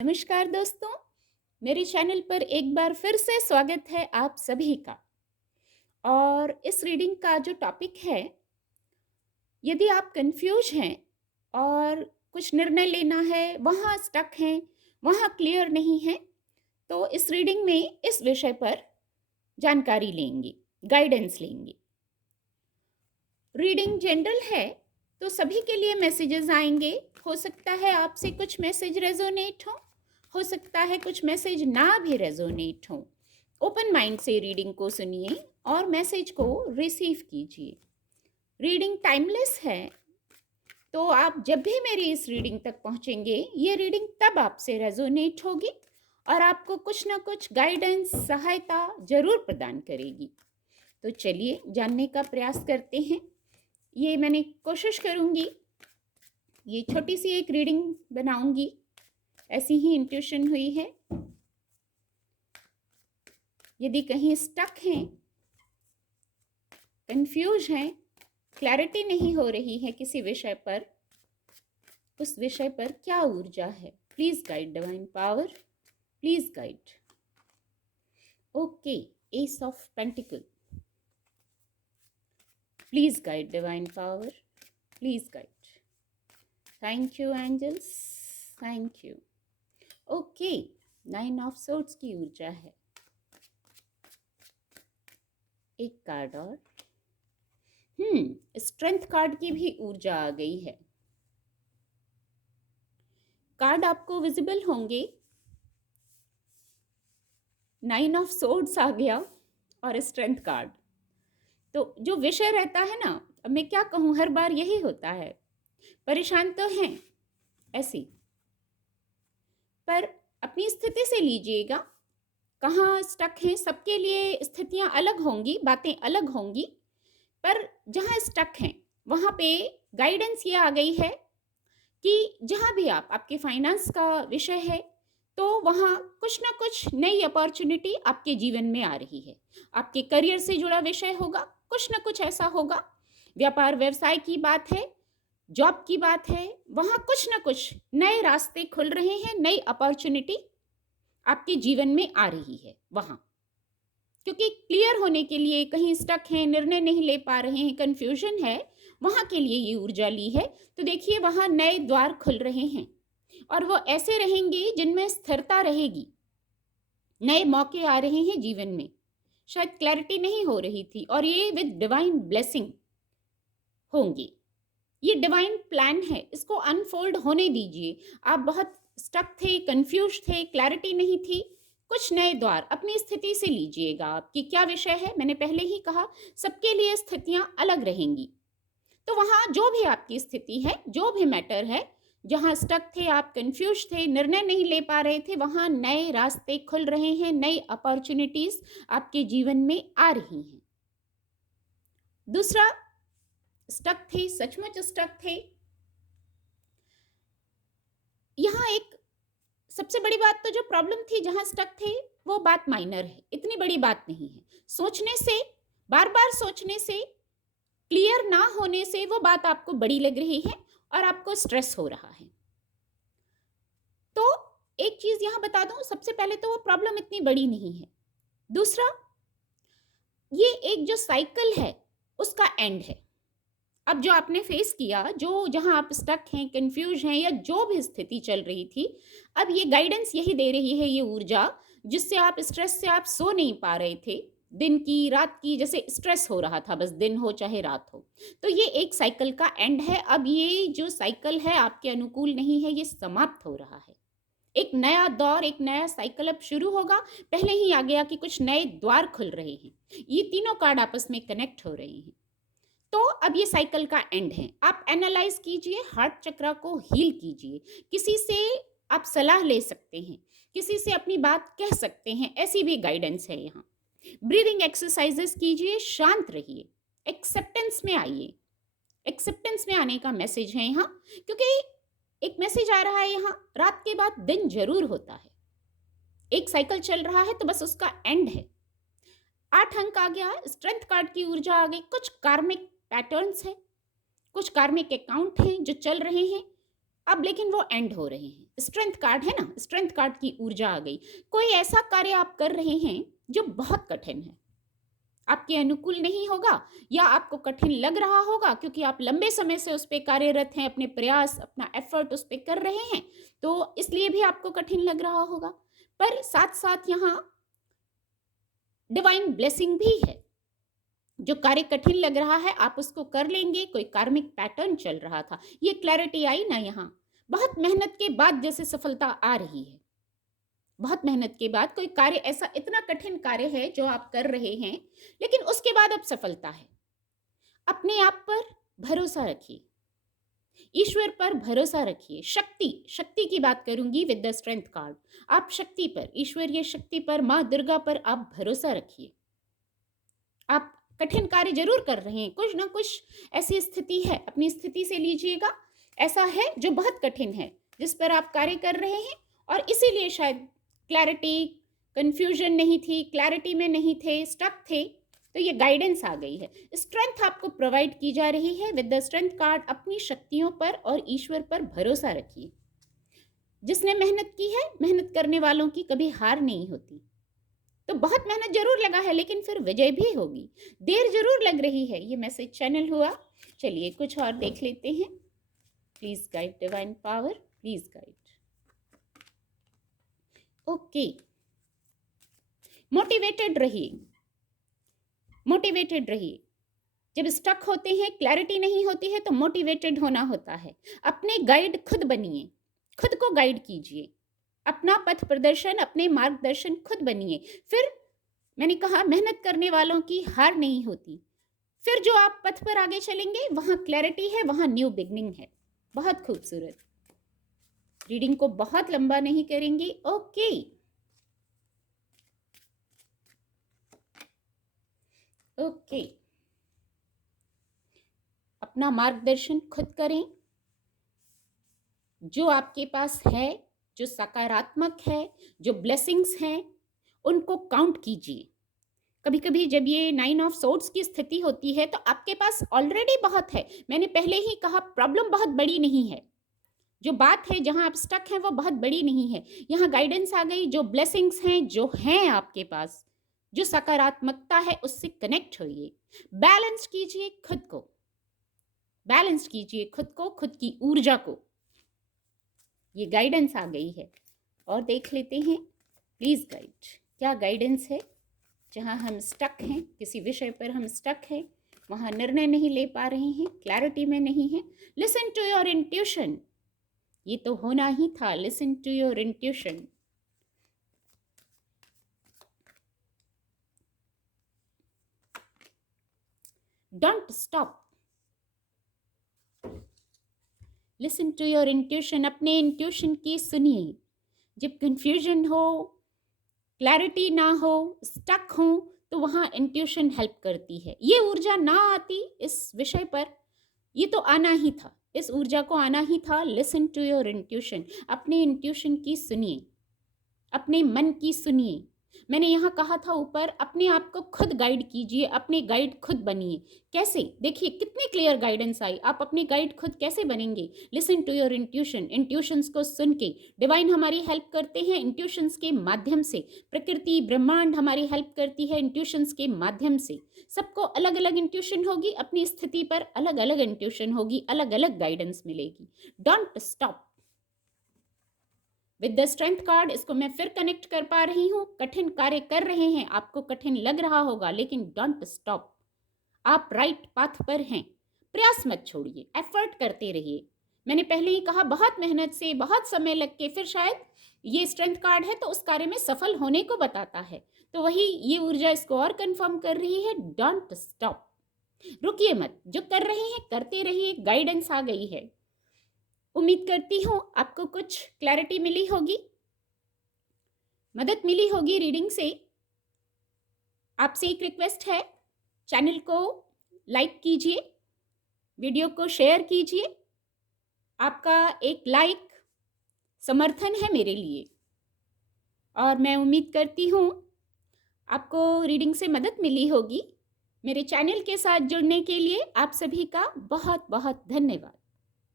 नमस्कार दोस्तों, मेरे चैनल पर एक बार फिर से स्वागत है आप सभी का। और इस रीडिंग का जो टॉपिक है, यदि आप कंफ्यूज हैं और कुछ निर्णय लेना है, वहाँ स्टक हैं, वहाँ क्लियर नहीं है, तो इस रीडिंग में इस विषय पर जानकारी लेंगे, गाइडेंस लेंगे। रीडिंग जनरल है, तो सभी के लिए मैसेजेस आएंगे। हो सकता है आपसे कुछ मैसेज रेजोनेट हो सकता है कुछ मैसेज ना भी रेजोनेट हो। ओपन माइंड से रीडिंग को सुनिए और मैसेज को रिसीव कीजिए। रीडिंग टाइमलेस है, तो आप जब भी मेरी इस रीडिंग तक पहुंचेंगे, ये रीडिंग तब आपसे रेजोनेट होगी और आपको कुछ ना कुछ गाइडेंस, सहायता जरूर प्रदान करेगी। तो चलिए जानने का प्रयास करते हैं। ये मैंने कोशिश करूंगी, ये छोटी सी एक रीडिंग बनाऊंगी, ऐसी ही इंट्यूशन हुई है। यदि कहीं स्टक हैं, कंफ्यूज हैं, क्लैरिटी नहीं हो रही है किसी विषय पर, उस विषय पर क्या ऊर्जा है, please guide divine power, please guide. Okay, ace of pentacle, please guide divine power, please guide. Thank you angels, thank you. Okay, 9 of swords की ऊर्जा है। एक कार्ड और स्ट्रेंथ कार्ड की भी ऊर्जा आ गई है। कार्ड आपको विजिबल होंगे। 9 ऑफ सोर्ड्स आ गया और स्ट्रेंथ कार्ड। तो जो विषय रहता है ना, अब मैं क्या कहूँ, हर बार यही होता है, परेशान तो हैं ऐसी, पर अपनी स्थिति से लीजिएगा। कहाँ स्टक हैं, सबके लिए स्थितियां अलग होंगी, बातें अलग होंगी, पर जहाँ स्टक हैं वहाँ पे गाइडेंस ये आ गई है कि जहाँ भी आपके फाइनेंस का विषय है, तो वहाँ कुछ ना कुछ नई अपॉर्चुनिटी आपके जीवन में आ रही है। आपके करियर से जुड़ा विषय होगा, कुछ ना कुछ ऐसा होगा, व्यापार व्यवसाय की बात है, जॉब की बात है, वहाँ कुछ ना कुछ नए रास्ते खुल रहे हैं, नई अपॉर्चुनिटी आपके जीवन में आ रही है वहाँ। क्योंकि क्लियर होने के लिए, कहीं स्टक हैं, निर्णय नहीं ले पा रहे हैं, कंफ्यूजन है, वहाँ के लिए ये ऊर्जा ली है। तो देखिए वहाँ नए द्वार खुल रहे हैं और वो ऐसे रहेंगे जिनमें स्थिरता रहेगी। नए मौके आ रहे हैं जीवन में, शायद क्लैरिटी नहीं हो रही थी, और ये विद डिवाइन ब्लेसिंग होंगे। ये डिवाइन प्लान है, इसको अनफोल्ड होने दीजिए। आप बहुत स्टक थे, कंफ्यूज थे, क्लैरिटी नहीं थी, कुछ नए द्वार अपनी स्थिति से लीजिएगा। आपकी क्या विषय है, मैंने पहले ही कहा, सबके लिए स्थितियां अलग रहेंगी। तो वहां जो भी आपकी स्थिति है, जो भी मैटर है, जहां स्टक थे, आप कंफ्यूज थे, निर्णय नहीं ले पा रहे थे, वहां नए रास्ते खुल रहे हैं, नई अपॉर्चुनिटीज आपके जीवन में आ रही हैं। दूसरा, स्टक थे, सचमुच स्टक थे, यहाँ एक सबसे बड़ी बात, तो जो प्रॉब्लम थी, जहां स्टक थे, वो बात माइनर है, इतनी बड़ी बात नहीं है। सोचने से, बार बार सोचने से, क्लियर ना होने से वो बात आपको बड़ी लग रही है और आपको स्ट्रेस हो रहा है। तो एक चीज यहां बता दूं, सबसे पहले तो वो प्रॉब्लम इतनी बड़ी नहीं है। दूसरा, ये एक जो साइकिल है उसका एंड है। अब जो आपने फेस किया, जो जहां आप स्टक हैं, कंफ्यूज हैं, या जो भी स्थिति चल रही थी, अब ये गाइडेंस यही दे रही है, ये ऊर्जा, जिससे आप स्ट्रेस से आप सो नहीं पा रहे थे, दिन की, रात की, जैसे स्ट्रेस हो रहा था, बस दिन हो चाहे रात हो। तो ये एक साइकिल का एंड है। अब ये जो साइकिल है आपके अनुकूल नहीं है, ये समाप्त हो रहा है। एक नया दौर, एक नया साइकिल अब शुरू होगा। पहले ही आ गया कि कुछ नए द्वार खुल रहे हैं। ये तीनों कार्ड आपस में कनेक्ट हो रहे हैं। तो अब ये साइकिल का एंड है। आप एनालाइज कीजिए, हार्ट चक्र को हील कीजिए, किसी से आप सलाह ले सकते हैं, किसी से अपनी बात कह सकते हैं, ऐसी भी गाइडेंस है यहाँ। ब्रीदिंग एक्सरसाइजेस कीजिए, शांत रहिए, एक्सेप्टेंस में आइए। एक्सेप्टेंस में आने का मैसेज है यहाँ, क्योंकि एक मैसेज आ रहा है यहाँ, रात के बाद दिन जरूर होता है। एक साइकिल चल रहा है तो बस उसका एंड है। 8 अंक आ गया, स्ट्रेंथ कार्ड की ऊर्जा आ गई। कुछ कार्मिक पैटर्न्स है, कुछ कार्मिक अकाउंट हैं जो चल रहे हैं। अब लेकिन वो एंड हो रहे हैं। स्ट्रेंथ कार्ड है ना, स्ट्रेंथ कार्ड की ऊर्जा आ गई। कोई ऐसा कार्य आप कर रहे हैं जो बहुत कठिन है, आपके अनुकूल नहीं होगा, या आपको कठिन लग रहा होगा क्योंकि आप लंबे समय से उस पर कार्यरत हैं, अपने प्रयास, अपना एफर्ट उस पर कर रहे हैं, तो इसलिए भी आपको कठिन लग रहा होगा। पर साथ साथ यहाँ डिवाइन ब्लेसिंग भी है। जो कार्य कठिन लग रहा है आप उसको कर लेंगे, कोई कार्मिक पैटर्न चल रहा था, ये क्लैरिटी आई ना यहाँ। बहुत मेहनत के बाद जैसे सफलता आ रही है, बहुत मेहनत के बाद कोई कार्य ऐसा इतना कठिन कार्य है जो आप कर रहे हैं, लेकिन उसके बाद अब सफलता है। अपने आप पर भरोसा रखिए, ईश्वर पर भरोसा रखिए। शक्ति की बात करूंगी विद द स्ट्रेंथ कार्ड। आप शक्ति पर, ईश्वरीय शक्ति पर, माँ दुर्गा पर आप भरोसा रखिए। आप कठिन कार्य जरूर कर रहे हैं, कुछ ना कुछ ऐसी स्थिति है, अपनी स्थिति से लीजिएगा, ऐसा है जो बहुत कठिन है जिस पर आप कार्य कर रहे हैं, और इसीलिए शायद क्लैरिटी, कंफ्यूजन नहीं थी, क्लैरिटी में नहीं थे, स्टक थे। तो ये गाइडेंस आ गई है, स्ट्रेंथ आपको प्रोवाइड की जा रही है विद द स्ट्रेंथ कार्ड। अपनी शक्तियों पर और ईश्वर पर भरोसा रखिए। जिसने मेहनत की है, मेहनत करने वालों की कभी हार नहीं होती। तो बहुत मेहनत जरूर लगा है, लेकिन फिर विजय भी होगी। देर जरूर लग रही है, ये मैसेज चैनल हुआ। चलिए कुछ और देख लेते हैं। Please guide divine power, please guide. Okay, motivated रहिए, मोटिवेटेड रहिए। जब स्टक होते हैं, क्लैरिटी नहीं होती है, तो मोटिवेटेड होना होता है। अपने गाइड खुद बनिए, खुद को गाइड कीजिए, अपना पथ प्रदर्शन, अपने मार्गदर्शन खुद बनिए। फिर मैंने कहा मेहनत करने वालों की हार नहीं होती। फिर जो आप पथ पर आगे चलेंगे वहां क्लैरिटी है, वहां न्यू बिगनिंग है। बहुत खूबसूरत। रीडिंग को बहुत लंबा नहीं करेंगे। ओके, ओके, अपना मार्गदर्शन खुद करें। जो आपके पास है, जो सकारात्मक है, जो ब्लेसिंग्स हैं, उनको काउंट कीजिए। कभी कभी जब ये 9 ऑफ सोर्ड्स की स्थिति होती है तो आपके पास ऑलरेडी बहुत है। मैंने पहले ही कहा प्रॉब्लम बहुत बड़ी नहीं है, जो बात है जहां आप स्टक हैं वो बहुत बड़ी नहीं है। यहाँ गाइडेंस आ गई, जो ब्लेसिंग्स हैं, जो हैं आपके पास, जो सकारात्मकता है, उससे कनेक्ट होइए। बैलेंस कीजिए खुद को, बैलेंस कीजिए खुद को, खुद की ऊर्जा को। ये गाइडेंस आ गई है। और देख लेते हैं, प्लीज गाइड, क्या गाइडेंस है। जहाँ हम स्टक हैं, किसी विषय पर हम स्टक हैं, वहाँ निर्णय नहीं ले पा रहे हैं, क्लैरिटी में नहीं है। लिसन टू योर इंट्यूशन, ये तो होना ही था। Listen to your intuition. Don't stop, listen to your intuition. अपने इंट्यूशन की सुनिए। जब कंफ्यूजन हो, क्लैरिटी ना हो, स्टक हो, तो वहाँ इंट्यूशन हेल्प करती है। ये ऊर्जा ना आती इस विषय पर, ये तो आना ही था, इस ऊर्जा को आना ही था। लिसन टू योर इंट्यूशन, अपने इंट्यूशन की सुनिए, अपने मन की सुनिए। मैंने यहाँ कहा था ऊपर, अपने आप को खुद गाइड कीजिए, अपने गाइड खुद बनिए। कैसे? देखिए कितनी क्लियर गाइडेंस आई। आप अपने गाइड खुद कैसे बनेंगे? Listen to your intuition, intuitions को सुन के। डिवाइन हमारी हेल्प करते हैं इंट्यूशंस के माध्यम से, प्रकृति ब्रह्मांड हमारी हेल्प करती है इंट्यूशंस के माध्यम से। सबको अलग अलग इंट्यूशन होगी, अपनी स्थिति पर अलग अलग इंट्यूशन होगी, अलग अलग गाइडेंस मिलेगी। Don't stop with the strength card. इसको मैं फिर कनेक्ट कर पा रही हूँ। कठिन कार्य कर रहे हैं, आपको कठिन लग रहा होगा, लेकिन डोंट स्टॉप। आप राइट पाथ पर हैं। प्रयास मत छोड़िए, एफर्ट करते रहिए। मैंने पहले ही कहा, बहुत मेहनत से, बहुत समय लग के फिर शायद ये स्ट्रेंथ कार्ड है तो उस कार्य में सफल होने को बताता है। तो वही ये ऊर्जा इसको और कंफर्म कर रही है। डोंट स्टॉप, रुकिए मत, जो कर रहे हैं करते रहिए। गाइडेंस आ गई है। उम्मीद करती हूँ आपको कुछ क्लैरिटी मिली होगी, मदद मिली होगी रीडिंग से। आपसे एक रिक्वेस्ट है, चैनल को लाइक कीजिए, वीडियो को शेयर कीजिए। आपका एक लाइक समर्थन है मेरे लिए, और मैं उम्मीद करती हूँ आपको रीडिंग से मदद मिली होगी। मेरे चैनल के साथ जुड़ने के लिए आप सभी का बहुत बहुत धन्यवाद।